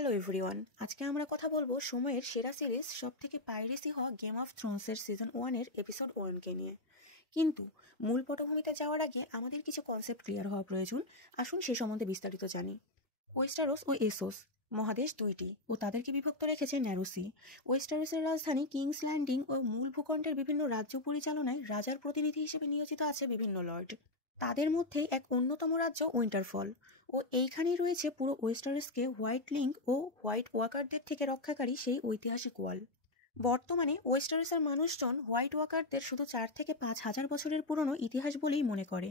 Hello everyone, আজকে আমরা কথা বলবো সময়ের সেরা সিরিজ সবথেকে পাইরেসি হওয়া গেম অফ থ্রোনসের সিজন 1-এর এপিসোড 1কে নিয়ে। কিন্তু মূল পটভূমিতে যাওয়ার আগে আমাদের কিছু কনসেপ্ট ক্লিয়ার হওয়া প্রয়োজন। আসুন সে সম্বন্ধে বিস্তারিত জানি। ওয়েস্টারোস ও এসোস মহাদেশ দুইটি ও তাদেরকে বিভক্ত রেখেছে ন্যারোসি। ওয়েস্টারোসের রাজধানী কিংস ল্যান্ডিং ও মূল ভূখণ্ডের বিভিন্ন রাজ্য পরিচালনায় রাজার প্রতিনিধি হিসেবে নিয়োজিত আছে বিভিন্ন লর্ড। তাদের মধ্যে এক অন্যতম রাজ্য উইন্টারফল, ও এইখানেই রয়েছে পুরো ওয়েস্টারোসকে হোয়াইট লিঙ্ক ও হোয়াইট ওয়াকারদের থেকে রক্ষাকারী সেই ঐতিহাসিক ওয়াল। বর্তমানে ওয়েস্টারোসের মানুষজন হোয়াইট ওয়াকারদের শুধু 4 থেকে 5,000 বছরের পুরনো ইতিহাস বলেই মনে করে।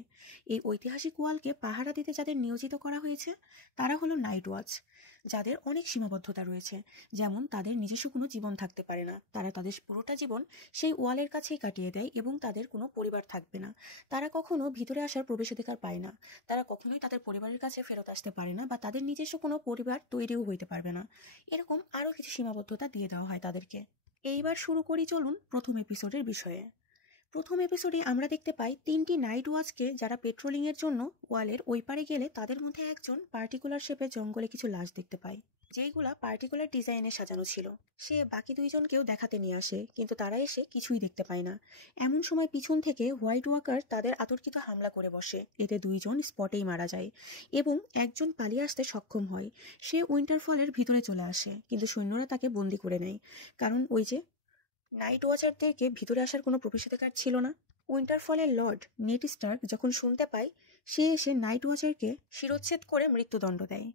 এই ঐতিহাসিক ওয়ালকে পাহারা দিতে যাদের নিয়োজিত করা হয়েছে তারা হলো নাইট ওয়াচ, যাদের অনেক সীমাবদ্ধতা রয়েছে। যেমন তাদের নিজস্ব কোনো জীবন থাকতে পারে না, তারা তাদের পুরোটা জীবন সেই ওয়ালের কাছেই কাটিয়ে দেয় এবং তাদের কোনো পরিবার থাকবে না। তারা কখনো ভিতরে আসার প্রবেশাধিকার পায় না, তারা কখনোই তাদের পরিবারের কাছে ফেরত আসতে পারে না, বা তাদের নিজস্ব কোনো পরিবার তৈরিও হইতে পারবে না। এরকম আরও কিছু সীমাবদ্ধতা দিয়ে দেওয়া হয় তাদেরকে। এইবার শুরু করি, চলুন প্রথম এপিসোডের বিষয়ে। প্রথম এপিসোডে আমরা দেখতে পাই 3টি নাইট ওয়াচকে, যারা পেট্রোলিং এর জন্য ওয়ালের ওই পারে গেলে তাদের মধ্যে একজন পার্টিকুলার শেপে জঙ্গলে কিছু লাশ দেখতে পায়, যেইগুলা পার্টিকুলার ডিজাইনে সাজানো ছিল। সে বাকি দুইজনকেও দেখাতে নিয়ে আসে, কিন্তু তারা এসে কিছুই দেখতে পায় না। এমন সময় পিছন থেকে হোয়াইট ওয়াকার তাদের আতর্কিত হামলা করে বসে, এতে দুইজন স্পটেই মারা যায় এবং একজন পালিয়ে আসতে সক্ষম হয়। সে উইন্টারফলের ভিতরে চলে আসে, কিন্তু সৈন্যরা তাকে বন্দি করে নেয়, কারণ ওই যে নাইট ওয়াচারদেরকে ভিতরে আসার কোনো প্রবেশাধিকার ছিল না। উইন্টারফলের লর্ড নেড স্টার্ক যখন শুনতে পায়, সে এসে নাইট ওয়াচারকে শিরোচ্ছেদ করে মৃত্যুদণ্ড দেয়।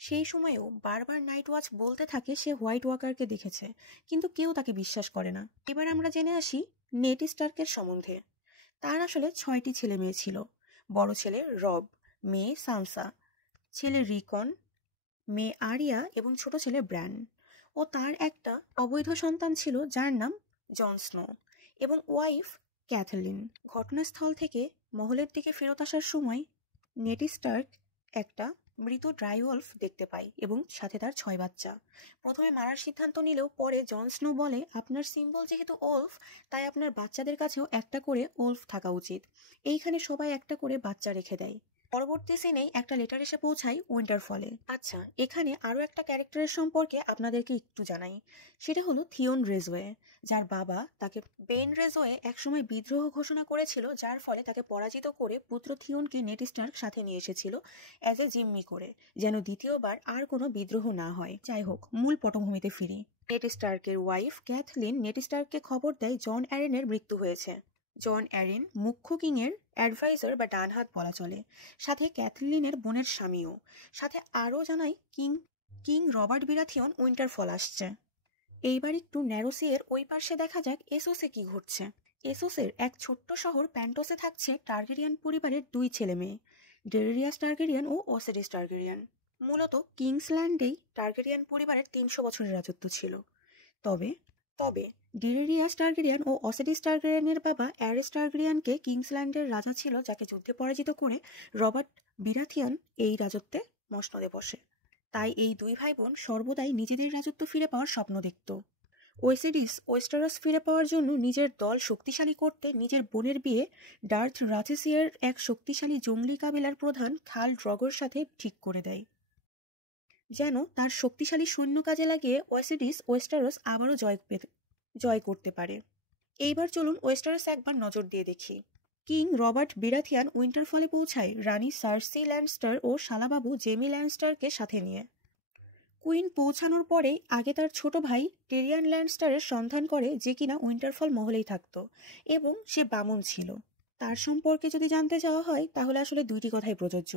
সেই সময়েও বারবার নাইট ওয়াচ বলতে থাকে সে হোয়াইট ওয়াকারকে দেখেছে, কিন্তু কেউ তাকে বিশ্বাস করে না। এবার আমরা জেনে আসি নেড স্টার্কের সম্বন্ধে। তার আসলে 6টি ছেলে মেয়ে ছিল। বড় ছেলে রব, মেয়ে সানসা, ছেলে রিকন, মেয়ে আরিয়া এবং ছোট ছেলে ব্র্যান। ও তার একটা অবৈধ সন্তান ছিল যার নাম জন স্নো এবং ওয়াইফ ক্যাথলিন। ঘটনাস্থল থেকে মহলের দিকে ফেরত আসার সময় নেড স্টার্ক একটা মৃত ড্রাইওলফ দেখতে পায় এবং সাথে তার 6 বাচ্চা। প্রথমে মারার সিদ্ধান্ত নিলেও পরে জন স্নো বলে, আপনার সিম্বল যেহেতু ওলফ, তাই আপনার বাচ্চাদের কাছেও একটা করে ওলফ থাকা উচিত। এইখানে সবাই একটা করে বাচ্চা রেখে দেয়। পরবর্তী সিনেই একটা লেটার এসে পৌঁছায় উইন্টারফলে। আচ্ছা, এখানে আরও একটা ক্যারেক্টারের সম্পর্কে আপনাদেরকে একটু জানাই। সেটা হলো থিওন রেজওয়ে, যার বাবা তাকে বেন রেজওয়ে একসময় বিদ্রোহ ঘোষণা করেছিল, যার ফলে তাকে পরাজিত করে পুত্র থিওনকে নেড স্টার্ক সাথে নিয়ে এসেছিল অ্যাজ এ জিম্মি করে, যেন দ্বিতীয়বার আর কোনো বিদ্রোহ না হয়। যাই হোক, মূল পটভূমিতে ফিরি। নেড স্টার্কের ওয়াইফ ক্যাথলিন নেড স্টার্ককে খবর দেয় জন অ্যারেনের মৃত্যু হয়েছে। জন অ্যারেন মুখ্য কিংয়ের অ্যাডভাইজার বা ডান হাত বলা চলে, সাথে ক্যাথলিনের বোনের স্বামীও। সাথে আরও জানাই কিং রবার্ট বিরাথিয়ন উইন্টারফল আসছে। এইবার একটু ন্যারোসি এর ওই পাশে দেখা যাক এসোসে কি ঘটছে। এসোসের এক ছোট্ট শহর প্যান্টোসে থাকছে টার্গেরিয়ান পরিবারের 2 ছেলে মেয়ে, ডেরেরিয়াস টার্গেরিয়ান ও ওসেরিস টার্গেরিয়ান। মূলত কিংসল্যান্ডেই টার্গেরিয়ান পরিবারের 300 বছরের রাজত্ব ছিল। তবে ডিরেরিয়াস টার্গেরিয়ান ও অসেরিস টার্গেরিয়ানের বাবা অ্যারেস টার্গেরিয়ানকে কিংসল্যান্ডের রাজা ছিল, যাকে যুদ্ধে পরাজিত করে রবার্ট বিরাথিয়ন এই রাজত্বে মসনদে বসে। তাই এই 2 ভাই বোন সর্বদাই নিজেদের রাজত্ব ফিরে পাওয়ার স্বপ্ন দেখত। ওয়েস্টারোস ফিরে পাওয়ার জন্য নিজের দল শক্তিশালী করতে নিজের বোনের বিয়ে ডার্থ রাথেসিয়ার এক শক্তিশালী জঙ্গলি কাবিলার প্রধান খাল ড্রগর সাথে ঠিক করে দেয়, যেন তার শক্তিশালী সৈন্য কাজে লাগিয়ে ওয়েস্টারোস আবারও জয় করতে পারে। এইবার চলুন ওয়েস্টারোস একবার নজর দিয়ে দেখি। কিং রবার্ট বিরাথিয়ান উইন্টারফলে পৌঁছায় রানী সার্সি ল্যান্ডস্টার ও শালাবাবু জেমি ল্যান্ডস্টারকে সাথে নিয়ে। কুইন পৌঁছানোর পরেই আগে তার ছোট ভাই টেরিয়ান ল্যান্ডস্টারের সন্ধান করে, যে কিনা উইন্টারফল মহলেই থাকতো এবং সে বামুন ছিল। তার সম্পর্কে যদি জানতে চাওয়া হয় তাহলে আসলে 2টি কথাই প্রযোজ্য: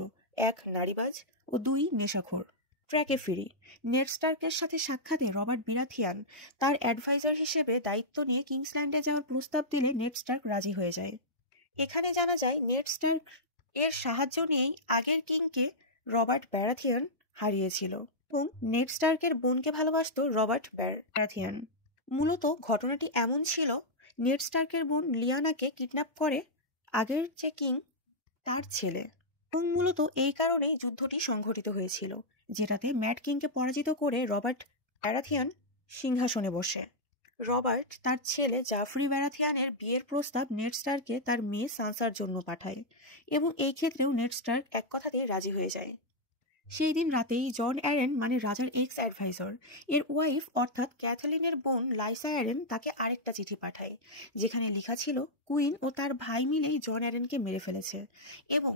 1 নারীবাজ ও 2 নেশাখোর। ট্র্যাকে ফিরি। নেড স্টার্কের সাথে সাক্ষাতে রবার্ট বিরাথিয়ান তার অ্যাডভাইজার হিসেবে দায়িত্ব নিয়ে কিংসল্যান্ডে যাওয়ার প্রস্তাব দিলে নেড স্টার্ক রাজি হয়ে যায়। এখানে জানা যায় নেড স্টার্ক এর সাহায্য নিয়েই আগের কিংকে রবার্ট ব্যারাথিয়ান হারিয়েছিল এবং নেড স্টার্কের বোনকে ভালোবাসত রবার্ট ব্যারাথিয়ান। মূলত ঘটনাটি এমন ছিল, নেড স্টার্কের বোন লিয়ানাকে কিডন্যাপ করে আগের যে কিং তার ছেলে, এবং মূলত এই কারণেই যুদ্ধটি সংঘটিত হয়েছিল, যেটাতে ম্যাড কিংকে পরাজিত করে রবার্ট ব্যারাথিয়ান সিংহাসনে বসে। রবার্ট তার ছেলে জাফরি ব্যারাথিয়ানের বিয়ের প্রস্তাব নেড স্টার্ককে তার মেয়ে সানসার জন্য পাঠায় এবং এই ক্ষেত্রেও নেড স্টার্ক এক কথাতেই রাজি হয়ে যায়। সেই দিন রাতেই জন অ্যারেন মানে রাজার এক্স অ্যাডভাইজার এর ওয়াইফ অর্থাৎ ক্যাথলিনের বোন লাইসা অ্যারেন তাকে আরেকটা চিঠি পাঠায়, যেখানে লেখা ছিল কুইন ও তার ভাই মিলেই জন অ্যারেনকে মেরে ফেলেছে এবং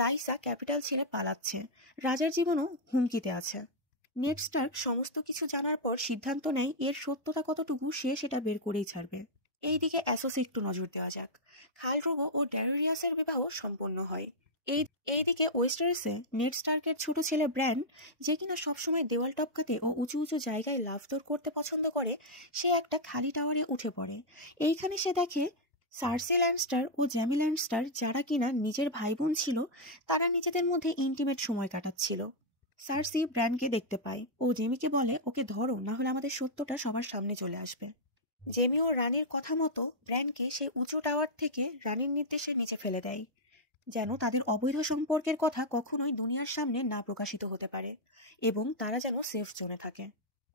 লাইসা ক্যাপিটাল ছেড়ে পালাচ্ছে, রাজার জীবনও হুমকিতে আছে। নেড স্টার্ক সমস্ত কিছু জানার পর সিদ্ধান্ত নেয় এর সত্যতা কতটুকু সে সেটা বের করেই ছাড়বে। এইদিকে অ্যাসোসে একটু নজর দেওয়া যাক। খাল ড্রোগো ও ড্যারেরিয়াসের বিবাহ সম্পন্ন হয়। এইদিকে ওয়েস্টারেসে নেড স্টার্কের ছোট ছেলে ব্র্যান, যে কিনা সবসময় দেওয়াল টপকাতে ও উঁচু উঁচু জায়গায় লাফ দৌড় করতে পছন্দ করে, সে একটা খালি টাওয়ারে উঠে পড়ে। এইখানে সে দেখে সার্সি ল্যান্ডস্টার ও জ্যামি ল্যান্ডস্টার, যারা কিনা নিজের ভাই বোন ছিল, তারা নিজেদের মধ্যে ইন্টিমেট সময় কাটাচ্ছিল। সার্সি ব্র্যানকে দেখতে পায় ও জেমিকে বলে ওকে ধরো, না হলে আমাদের সত্যটা সবার সামনে চলে আসবে। জেমি ও রানীর কথা মতো ব্র্যানকে সেই উঁচু টাওয়ার থেকে রানীর নির্দেশে নিচে ফেলে দেয়, যেন তাদের অবৈধ সম্পর্কের কথা কখনোই দুনিয়ার সামনে না প্রকাশিত হতে পারে এবং তারা যেন সেফ জোনে থাকে।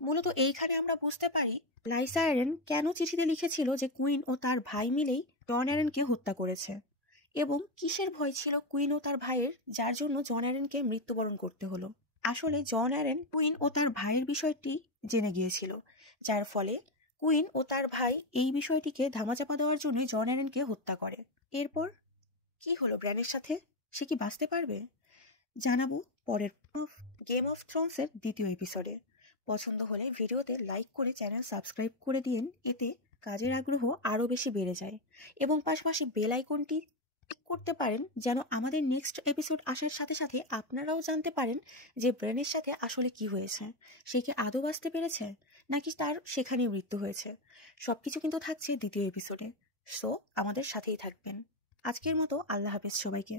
মূলত এইখানে আমরা বুঝতে পারি লাইসা অ্যারেন কেন চিঠিতে লিখেছিল যে কুইন ও তার ভাই মিলেই জন অ্যারেনকে হত্যা করেছে এবং কিসের ভয় ছিল কুইন ও তার ভাইয়ের, যার জন্য জন অ্যারেনকে মৃত্যুবরণ করতে হলো। আসলে জন অ্যারেন কুইন ও তার ভাইয়ের বিষয়টি জেনে গিয়েছিল, যার ফলে কুইন ও তার ভাই এই বিষয়টিকে ধামাচাপা দেওয়ার জন্যই জন অ্যারেনকে হত্যা করে। এরপর কি হলো ব্র্যানের সাথে? সে কি বাঁচতে পারবে? জানাবো পরের গেম অফ থ্রোনসের দ্বিতীয় এপিসোডে। পছন্দ হলে ভিডিওতে লাইক করে চ্যানেল সাবস্ক্রাইব করে দিন, এতে কাজের আগ্রহ আরও বেশি বেড়ে যায় এবং পাশাপাশি বেল আইকনটি ক্লিক করতে পারেন, যেন আমাদের নেক্সট এপিসোড আসার সাথে সাথে আপনারাও জানতে পারেন যে ব্র্যানের সাথে আসলে কি হয়েছে, সে কি আদৌ বাঁচতে পেরেছে নাকি তার সেখানেই মৃত্যু হয়েছে। সবকিছু কিন্তু থাকছে দ্বিতীয় এপিসোডে, সো আমাদের সাথেই থাকবেন। আজকের মতো আল্লাহ হাফেজ সবাইকে।